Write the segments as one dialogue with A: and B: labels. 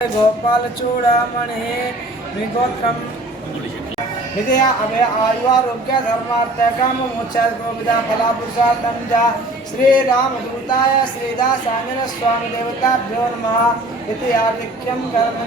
A: गोपाल चूड़ामण है विगोत्रम ಹೃದಯ ಅಭಯ ಆಯುವಾರೋಗ್ಯ ಧರ್ಮಾರ್ಥಕಂ ಮುಚ್ಚದ ಗೋವಿದ ಫಲಾಪುರುಷಾರ್ಥಂ ಜ श्रीरामदूताय श्रीदासामिन स्वामिदेवताभ्यो नमः कर्म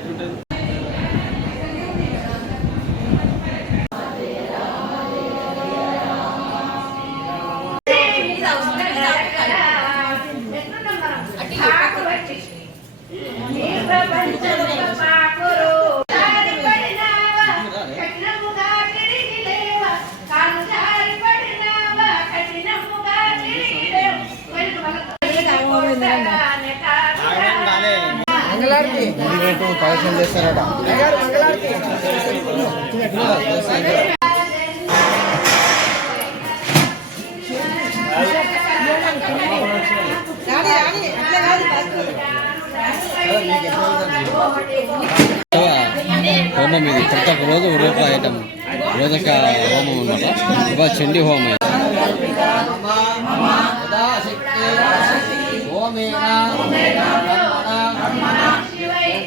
A: recruiter మంగళారతి
B: చేస్తారట హోమం ఇది ప్రతి ఒక్క రోజు రూప ఐటమ్ రోజొక హోమం ఉన్నది? ఇవాళ చండీ హోమం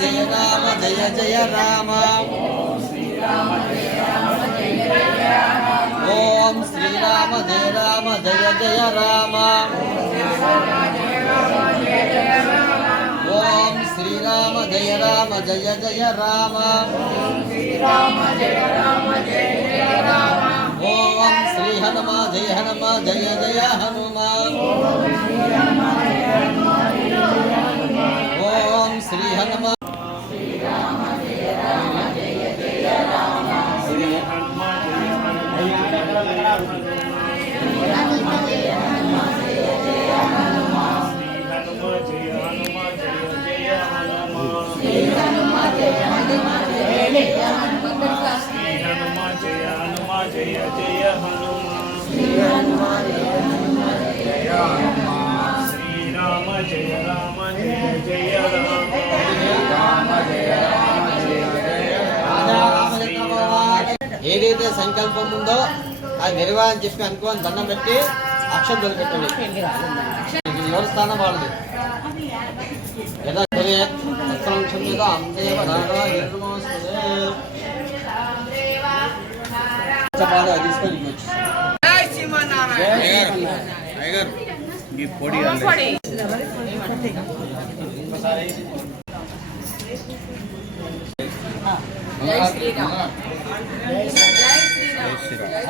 C: జయ రామ జయ జయ రామ ఓం శ్రీరామ జయ రామ జయ జయ రామ ఓం శ్రీరామ జయ రామ జయ జయ రామ ఓం శ్రీ హనుమ జయ హనుమ జయ జయ హనుమ ఓం శ్రీ హనుమ ఏదైతే సంకల్పం ఉందో అది నెరవేరని చెప్పి అనుకోని దండం పెట్టి అక్షం పెట్టండి ఎవరి స్థానం వాళ్ళది? యదా కుర్యాత్ తత్సంక్షం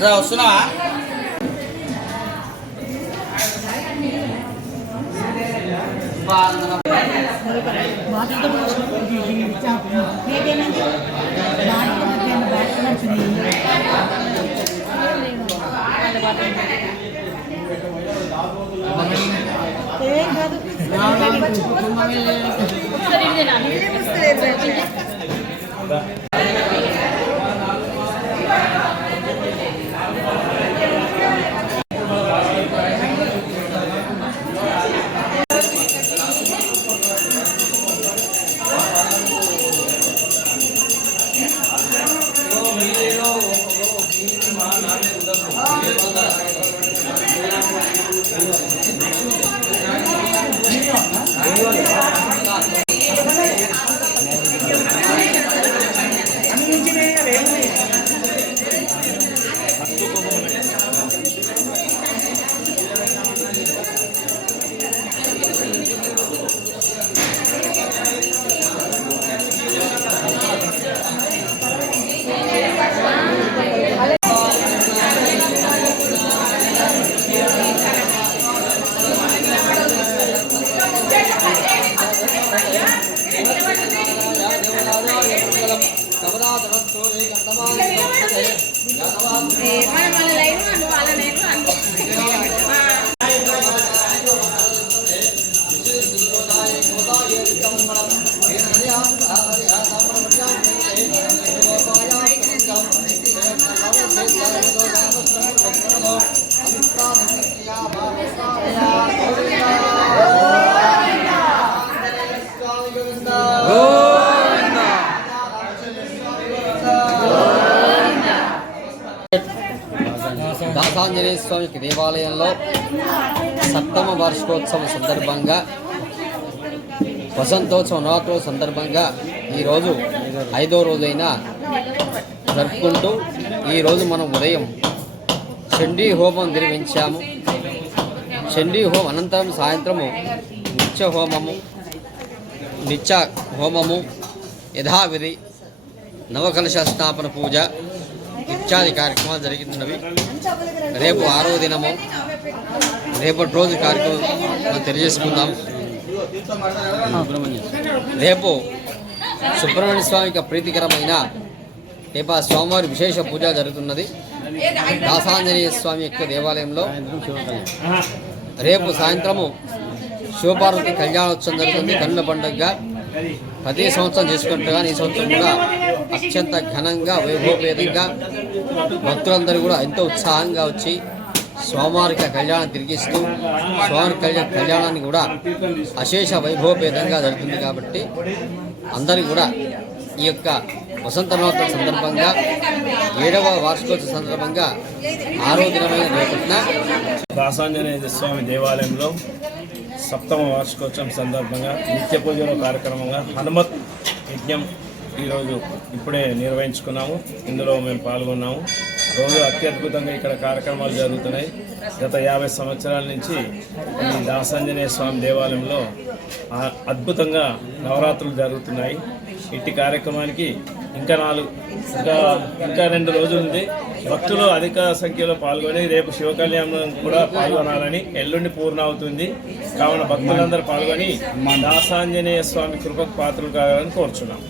C: అందేవ నాగా నిర్మోస్తదే. చపాతి అది Thank you. అవుతుందా
B: రా వస్తున్నావా దాసాంజనేయ స్వామికి దేవాలయంలో సప్తమ వార్షికోత్సవం సందర్భంగా వసంతోత్సవ నవరాత్రుల సందర్భంగా ఈరోజు ఐదో రోజైన జరుపుకుంటూ ఈరోజు మనం ఉదయం చండీ హోమం నిర్వహించాము. చండీ హోమం అనంతరం సాయంత్రము నిత్య హోమము నిత్య హోమము యథావిధి నవకలశ స్థాపన పూజ ఇత్యాది కార్యక్రమాలు జరుగుతున్నవి. రేపు ఆరో దినము రేపటి రోజు కార్యక్రమం తెలియజేసుకుందాం. రేపు సుబ్రహ్మణ్య స్వామి యొక్క ప్రీతికరమైన రేపు ఆ స్వామివారి విశేష పూజ జరుగుతున్నది. దాసాంజనేయ స్వామి యొక్క దేవాలయంలో. రేపు సాయంత్రము శివపార్వతి కళ్యాణోత్సవం జరుగుతుంది. కన్నుల పండుగగా. ప్రతి సంవత్సరం చేసుకుంటుగా ఈ సంవత్సరం కూడా అత్యంత ఘనంగా వైభవపేతంగా భక్తులందరూ కూడా ఎంతో ఉత్సాహంగా వచ్చి స్వామివారికి కళ్యాణం తిరిగిస్తూ స్వామి కళ్యాణ కళ్యాణాన్ని కూడా అశేష వైభవపేతంగా జరుగుతుంది కాబట్టి అందరూ కూడా ఈ యొక్క వసంత నవరాత్రి సందర్భంగా ఏడవ వార్షికోత్సవ సందర్భంగా ఆరో దినమైన రేపటిన
C: దాసాంజనేయ స్వామి దేవాలయంలో సప్తమ వార్షికోత్సవం సందర్భంగా నిత్య పూజల కార్యక్రమంగా హనుమత్ యజ్ఞం ఈరోజు ఇప్పుడే నిర్వహించుకున్నాము. ఇందులో మేము పాల్గొన్నాము. రోజు అత్యద్భుతంగా ఇక్కడ కార్యక్రమాలు జరుగుతున్నాయి. గత యాభై సంవత్సరాల నుంచి ఈ దాసాంజనేయ స్వామి దేవాలయంలో అద్భుతంగా నవరాత్రులు జరుగుతున్నాయి. ఇట్టి కార్యక్రమానికి ఇంకా నాలుగు ఇంకా ఇంకా రెండు రోజులు ఉంది భక్తులు అధిక సంఖ్యలో పాల్గొని రేపు శివ కళ్యాణం కూడా పాల్గొనాలని ఎల్లుండి పూర్ణ అవుతుంది కావున భక్తులందరూ పాల్గొని దాసాంజనేయ స్వామి కృపకు పాత్రలు కావాలని కోరుచున్నాం.